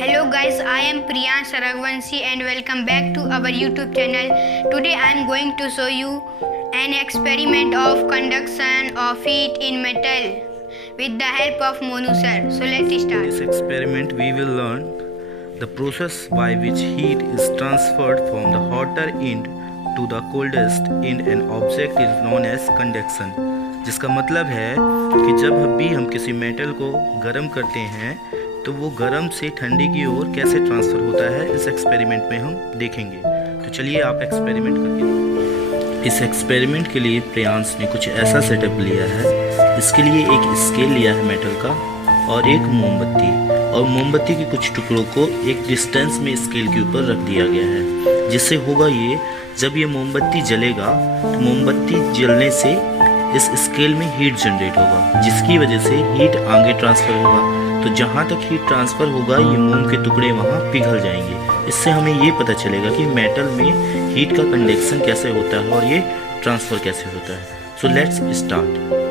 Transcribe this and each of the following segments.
Hello guys, I am Priyansh Saragvanshi and welcome back to our YouTube channel. Today I am going to show you an experiment of conduction of heat in metal with the help of Monu sir. So let's start. In this experiment we will learn the process by which heat is transferred from the hotter end to the coldest end and object is known as conduction. जिसका मतलब है कि जब भी हम किसी metal को गर्म करते हैं तो वो गर्म से ठंडे की ओर कैसे ट्रांसफ़र होता है इस एक्सपेरिमेंट में हम देखेंगे। तो चलिए आप एक्सपेरिमेंट करके। इस एक्सपेरिमेंट के लिए प्रियांश ने कुछ ऐसा सेटअप लिया है। इसके लिए एक स्केल लिया है मेटल का और एक मोमबत्ती, और मोमबत्ती के कुछ टुकड़ों को एक डिस्टेंस में स्केल के ऊपर रख दिया गया है। जिससे होगा ये, जब ये मोमबत्ती जलेगा तो मोमबत्ती जलने से इस स्केल में हीट जनरेट होगा, जिसकी वजह से हीट आगे ट्रांसफ़र होगा। तो जहाँ तक हीट ट्रांसफ़र होगा ये मोम के टुकड़े वहाँ पिघल जाएंगे। इससे हमें ये पता चलेगा कि मेटल में हीट का कंडक्शन कैसे होता है और ये ट्रांसफ़र कैसे होता है। So let's start.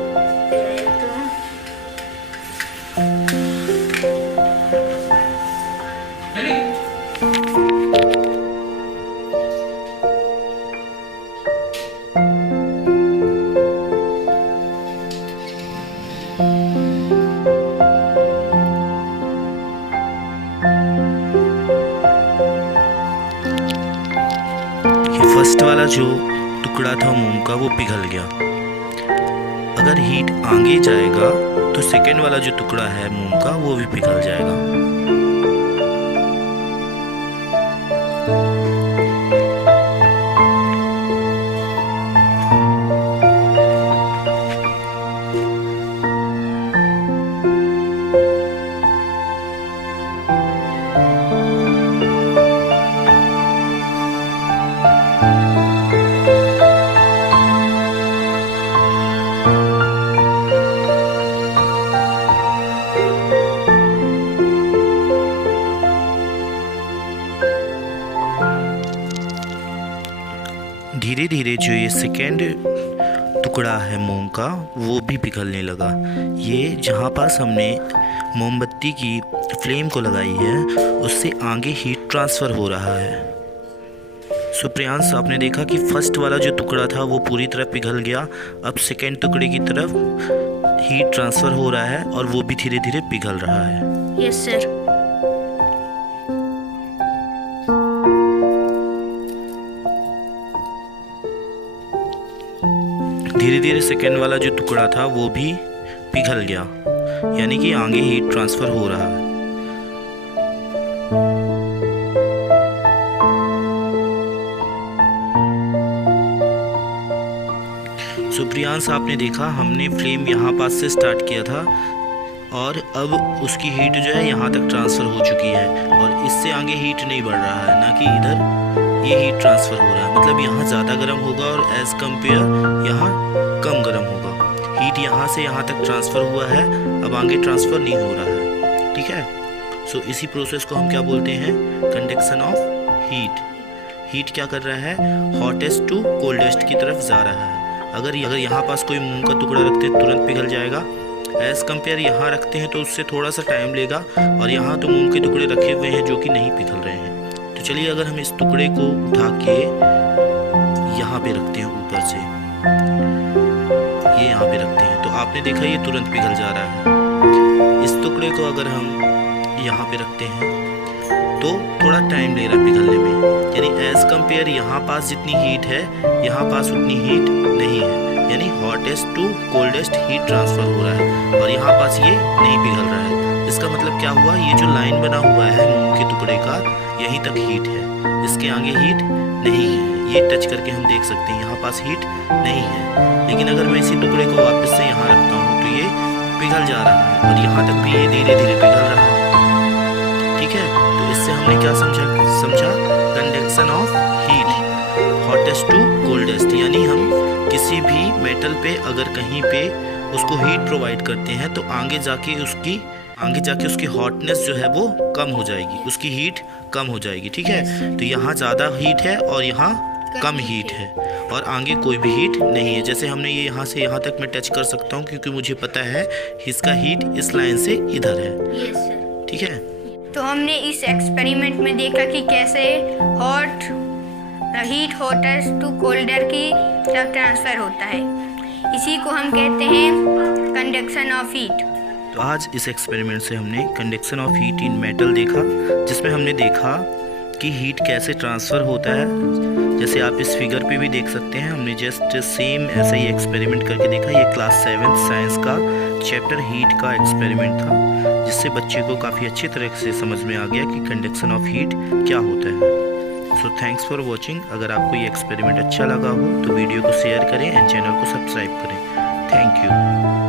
फर्स्ट वाला जो टुकड़ा था मोम का वो पिघल गया। अगर हीट आगे जाएगा तो सेकेंड वाला जो टुकड़ा है मोम का वो भी पिघल जाएगा। धीरे धीरे जो ये सेकेंड टुकड़ा है मोम का वो भी पिघलने लगा। ये जहाँ पास हमने मोमबत्ती की फ्लेम को लगाई है उससे आगे हीट ट्रांसफ़र हो रहा है। सो प्रियांश, आपने देखा कि फर्स्ट वाला जो टुकड़ा था वो पूरी तरह पिघल गया। अब सेकेंड टुकड़े की तरफ हीट ट्रांसफ़र हो रहा है और वो भी धीरे धीरे पिघल रहा है। Yes sir. धीरे धीरे सेकेंड वाला जो टुकड़ा था वो भी पिघल गया, यानी कि आगे हीट ट्रांसफ़र हो रहा है। सो प्रियांश, आपने देखा हमने फ्लेम यहाँ पास से स्टार्ट किया था और अब उसकी हीट जो है यहाँ तक ट्रांसफ़र हो चुकी है और इससे आगे हीट नहीं बढ़ रहा है, ना कि इधर ये हीट ट्रांसफ़र हो रहा है। मतलब यहाँ ज़्यादा गर्म होगा और एज़ कम्पेयर यहाँ कम गर्म होगा। हीट यहाँ से यहाँ तक ट्रांसफ़र हुआ है, अब आगे ट्रांसफ़र नहीं हो रहा है। ठीक है। सो इसी प्रोसेस को हम क्या बोलते हैं? Conduction of heat. हीट क्या कर रहा है? हॉटेस्ट टू कोल्डेस्ट की तरफ जा रहा है। अगर यहाँ पास कोई मोम का टुकड़ा रखते हैं तुरंत पिघल जाएगा। एज़ कम्पेयर यहाँ रखते हैं तो उससे थोड़ा सा टाइम लेगा, और यहाँ तो मोम के टुकड़े रखे हुए हैं जो कि नहीं पिघल रहे हैं। तो चलिए अगर हम इस टुकड़े को उठा के यहाँ पे रखते हैं, ऊपर से ये यहाँ पे रखते हैं, तो आपने देखा ये तुरंत पिघल जा रहा है। इस टुकड़े को अगर हम यहाँ पे रखते हैं तो थोड़ा टाइम ले रहा है पिघलने में, यानी एज़ कम्पेयर यहाँ पास जितनी हीट है यहाँ पास उतनी हीट नहीं है, यानी hottest to coldest heat transfer हो रहा है और यहाँ पास ये नहीं पिघल रहा है। इसका मतलब क्या हुआ? ये जो लाइन बना हुआ है मोम के टुकड़े का, यहीं तक हीट है, इसके आगे हीट नहीं है। ये टच करके हम देख सकते हैं यहाँ पास हीट नहीं है। लेकिन अगर मैं इसी टुकड़े को वापस से यहाँ रखता हूँ तो ये पिघल जा रहा है और यहाँ तक भी ये धीरे धीरे पिघल रहा है। ठीक है। तो इससे हमने क्या समझा? Conduction of heat, hottest to coldest. यानी हम किसी भी मेटल पे अगर कहीं पे उसको हीट प्रोवाइड करते हैं तो आगे जाके उसकी हॉटनेस जो है वो कम हो जाएगी, उसकी हीट कम हो जाएगी। ठीक है। तो यहाँ ज़्यादा हीट है और यहाँ कम हीट है और आगे कोई भी हीट नहीं है। जैसे हमने ये यहाँ से यहाँ तक मैं टच कर सकता हूँ क्योंकि मुझे पता है इसका हीट इस लाइन से इधर है। Yes sir. ठीक है। तो हमने इस एक्सपेरिमेंट में देखा कि कैसे हीट होटर टू कोल्डर की तरफ ट्रांसफ़र होता है। इसी को हम कहते हैं कंडक्शन ऑफ हीट। तो आज इस एक्सपेरिमेंट से हमने conduction of heat in metal देखा, जिसमें हमने देखा कि हीट कैसे ट्रांसफ़र होता है। जैसे आप इस फिगर पे भी देख सकते हैं, हमने जस्ट सेम ऐसा ही एक्सपेरिमेंट करके देखा। ये क्लास 7 साइंस का चैप्टर हीट का एक्सपेरिमेंट था, जिससे बच्चे को काफ़ी अच्छी तरह से समझ में आ गया कि कंडक्शन ऑफ हीट क्या होता है। So thanks for watching. अगर आपको ये एक्सपेरिमेंट अच्छा लगा हो तो वीडियो को शेयर करें एंड चैनल को सब्सक्राइब करें। Thank you.